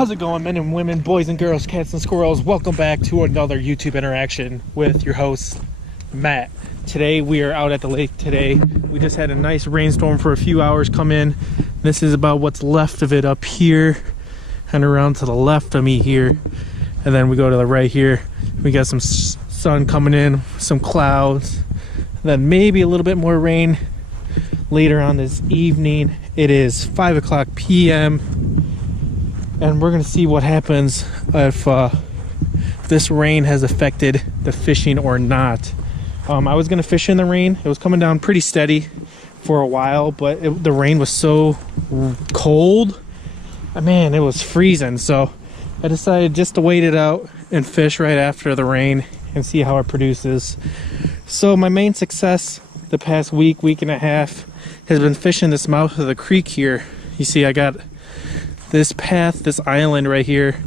How's it going, men and women, boys and girls, cats and squirrels? Welcome back to another YouTube interaction with your host, Matt. Today we are out at the lake today. We just had a nice rainstorm for a few hours come in. This is about what's left of it up here and around to the left of me here. And then we go to the right here. We got some sun coming in, some clouds, and then maybe a little bit more rain later on this evening. It is 5 o'clock p.m. and we're gonna see what happens if this rain has affected the fishing or not. I was gonna fish in the rain. It was coming down pretty steady for a while, but the rain was so cold. Man, it was freezing. So I decided just to wait it out and fish right after the rain and see how it produces. So my main success the past week and a half has been fishing this mouth of the creek here. You see, I got this path, this island right here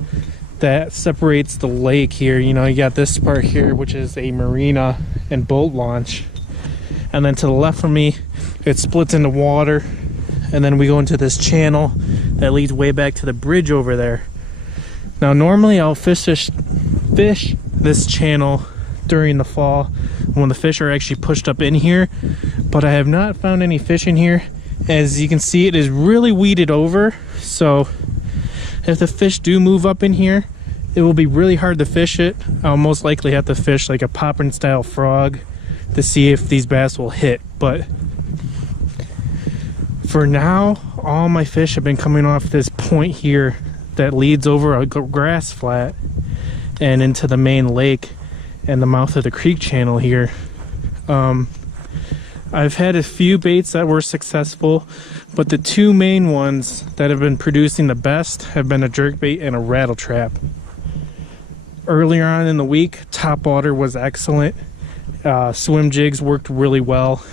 that separates the lake here. You know, you got this part here, which is a marina and boat launch. And then to the left from me, it splits into water. And then we go into this channel that leads way back to the bridge over there. Now, normally I'll fish this channel during the fall when the fish are actually pushed up in here, but I have not found any fish in here. As you can see, it is really weeded over, so if the fish do move up in here, it will be really hard to fish it. I'll most likely have to fish like a poppin' style frog to see if these bass will hit. But for now, all my fish have been coming off this point here that leads over a grass flat and into the main lake and the mouth of the creek channel here. I've had a few baits that were successful, but the two main ones that have been producing the best have been a jerkbait and a rattle trap. Earlier on in the week, top water was excellent. Swim jigs worked really well,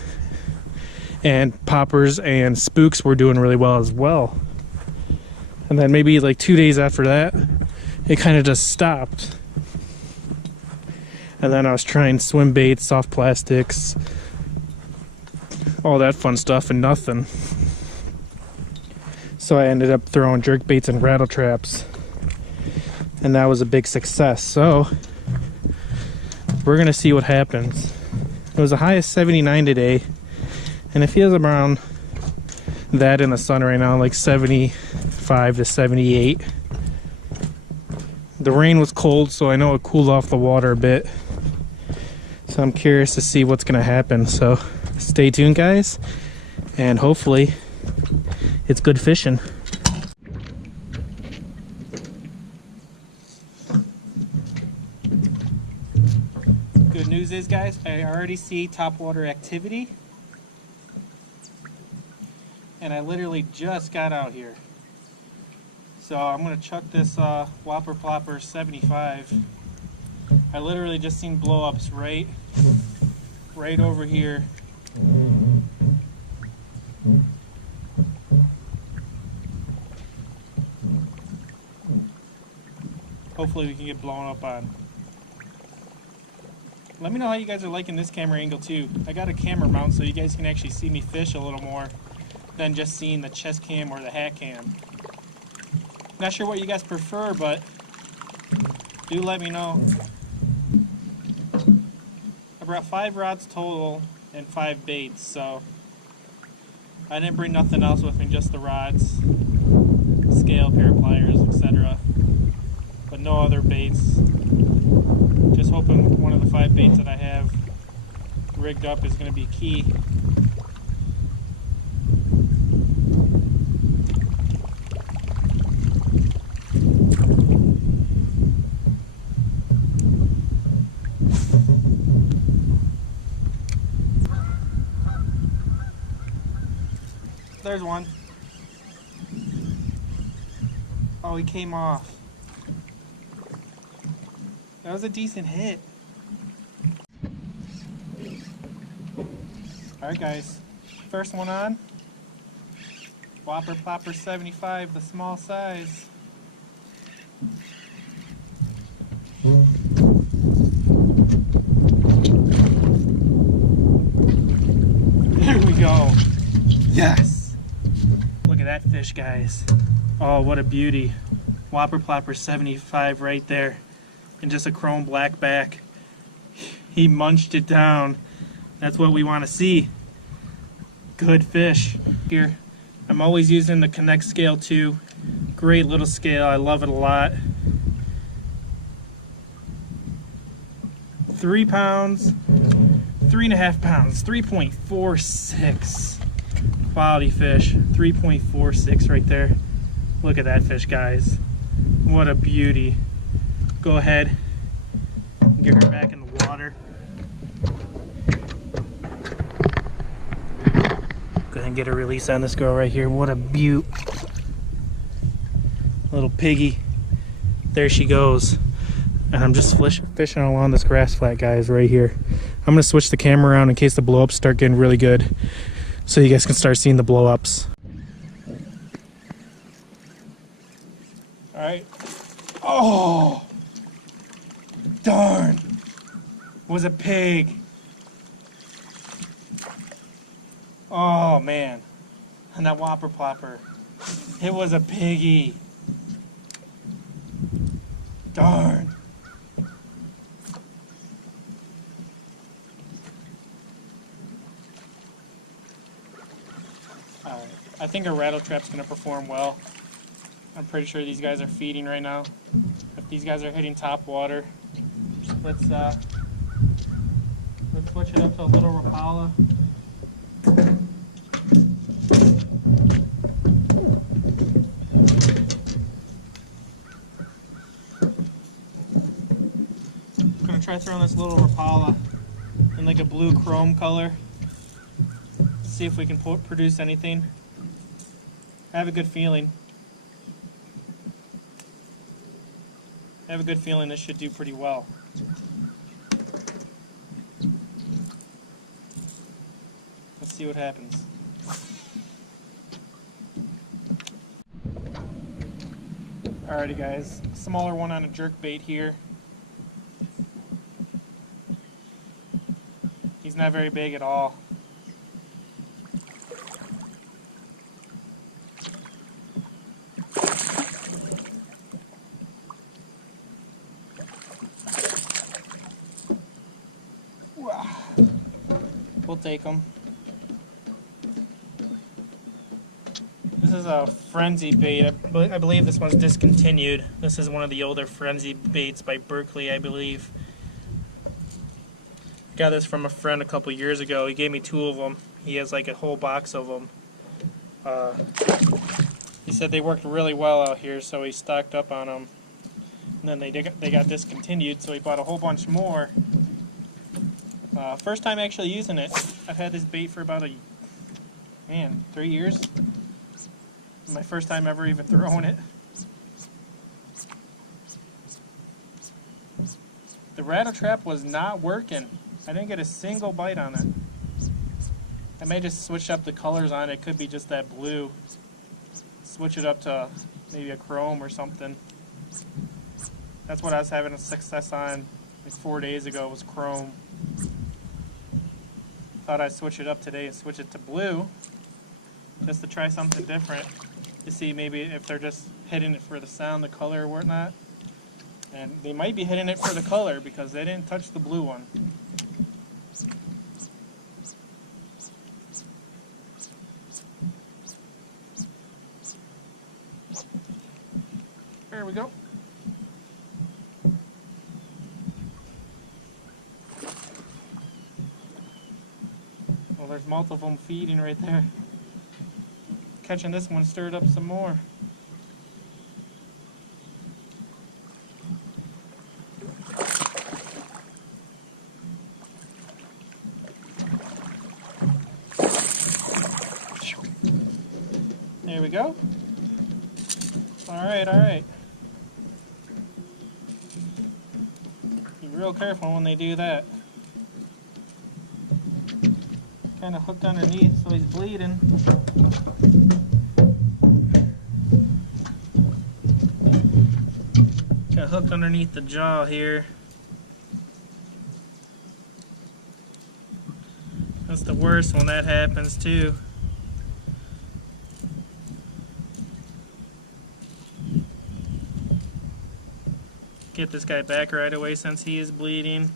and poppers and spooks were doing really well as well. And then maybe like 2 days after that, it kind of just stopped. And then I was trying swim baits, soft plastics, all that fun stuff, and nothing. So I ended up throwing jerk baits and rattle traps, and that was a big success. So we're gonna see what happens. It was a high of 79 today, and it feels around that in the sun right now, like 75 to 78. The rain was cold, so I know it cooled off the water a bit. So I'm curious to see what's gonna happen. So stay tuned, guys, and hopefully it's good fishing. Good news is, guys, I already see topwater activity, and I literally just got out here. So I'm gonna chuck this Whopper Plopper 75. I literally just seen blow-ups right over here. Hopefully we can get blown up on. Let me know how you guys are liking this camera angle too. I got a camera mount so you guys can actually see me fish a little more than just seeing the chest cam or the hat cam. Not sure what you guys prefer, but do let me know. I brought 5 rods total and 5 baits, so I didn't bring nothing else with me, just the rods, scale, pair of pliers, etc. But no other baits. Just hoping one of the 5 baits that I have rigged up is going to be key. There's one. Oh, he came off. That was a decent hit. Alright, guys. First one on. Whopper Plopper 75, the small size. There we go. Yes! Look at that fish, guys. Oh, what a beauty. Whopper Plopper 75 right there. And just a chrome black back. He munched it down. That's what we want to see. Good fish. Here, I'm always using the Connect scale too. Great little scale, I love it a lot. 3 pounds, 3.5 pounds, 3.46. Quality fish, 3.46 right there. Look at that fish, guys. What a beauty. Go ahead, get her back in the water. Go ahead and get a release on this girl right here. What a beaut. Little piggy. There she goes. And I'm just fishing along this grass flat, guys, right here. I'm gonna switch the camera around in case the blow-ups start getting really good, so you guys can start seeing the blow-ups. All right. Oh, darn. Was a pig. Oh man. And that Whopper Plopper. It was a piggy. Darn. Alright, I think a rattle trap's gonna perform well. I'm pretty sure these guys are feeding right now. If these guys are hitting top water, let's switch it up to a little Rapala. I'm gonna try throwing this little Rapala in like a blue chrome color. See if we can produce anything. I have a good feeling. I have a good feeling this should do pretty well. Let's see what happens. Alrighty guys, smaller one on a jerk bait here. He's not very big at all. We'll take them. This is a frenzy bait. I believe this one's discontinued. This is one of the older frenzy baits by Berkeley, I believe. Got this from a friend a couple years ago. He gave me 2 of them. He has like a whole box of them. He said they worked really well out here, so he stocked up on them. And then they got discontinued, so he bought a whole bunch more. First time actually using it. I've had this bait for about 3 years. My first time ever even throwing it. The rattle trap was not working. I didn't get a single bite on it. I may just switch up the colors on it. It could be just that blue. Switch it up to maybe a chrome or something. That's what I was having a success on like 4 days ago, was chrome. Thought I'd switch it up today and switch it to blue, just to try something different, to see maybe if they're just hitting it for the sound, the color, or whatnot. And they might be hitting it for the color because they didn't touch the blue one. There we go. Well, there's multiple of them feeding right there. Catching this one stirred up some more. There we go. Alright, alright. Be real careful when they do that. Kind of hooked underneath, so he's bleeding. Got hooked underneath the jaw here. That's the worst when that happens too. get this guy back right away since he is bleeding.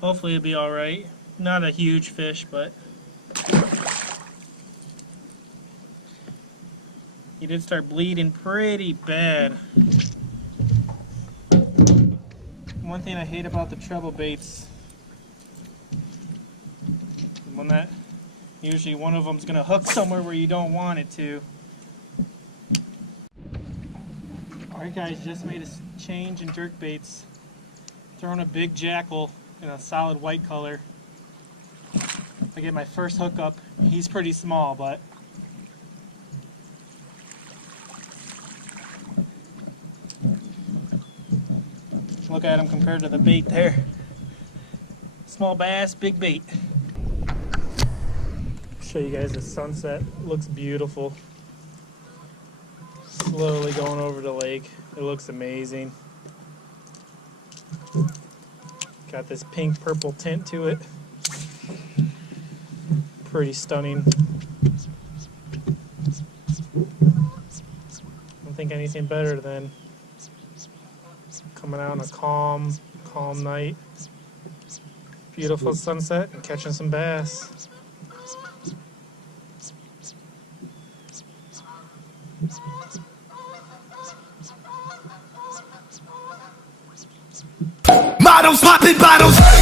Hopefully it'll be alright. Not a huge fish, but he did start bleeding pretty bad. One thing I hate about the treble baits, when that usually one of them's gonna hook somewhere where you don't want it to. Alright guys, just made a change in jerk baits. Throwing a big jackal in a solid white color. I get my first hookup. He's pretty small, but look at him compared to the bait there. Small bass, big bait. Show you guys the sunset. Looks beautiful. Slowly going over the lake. It looks amazing. Got this pink purple tint to it. Pretty stunning. Don't think anything better than coming out on a calm night. Beautiful sunset and catching some bass. Models popping bottles.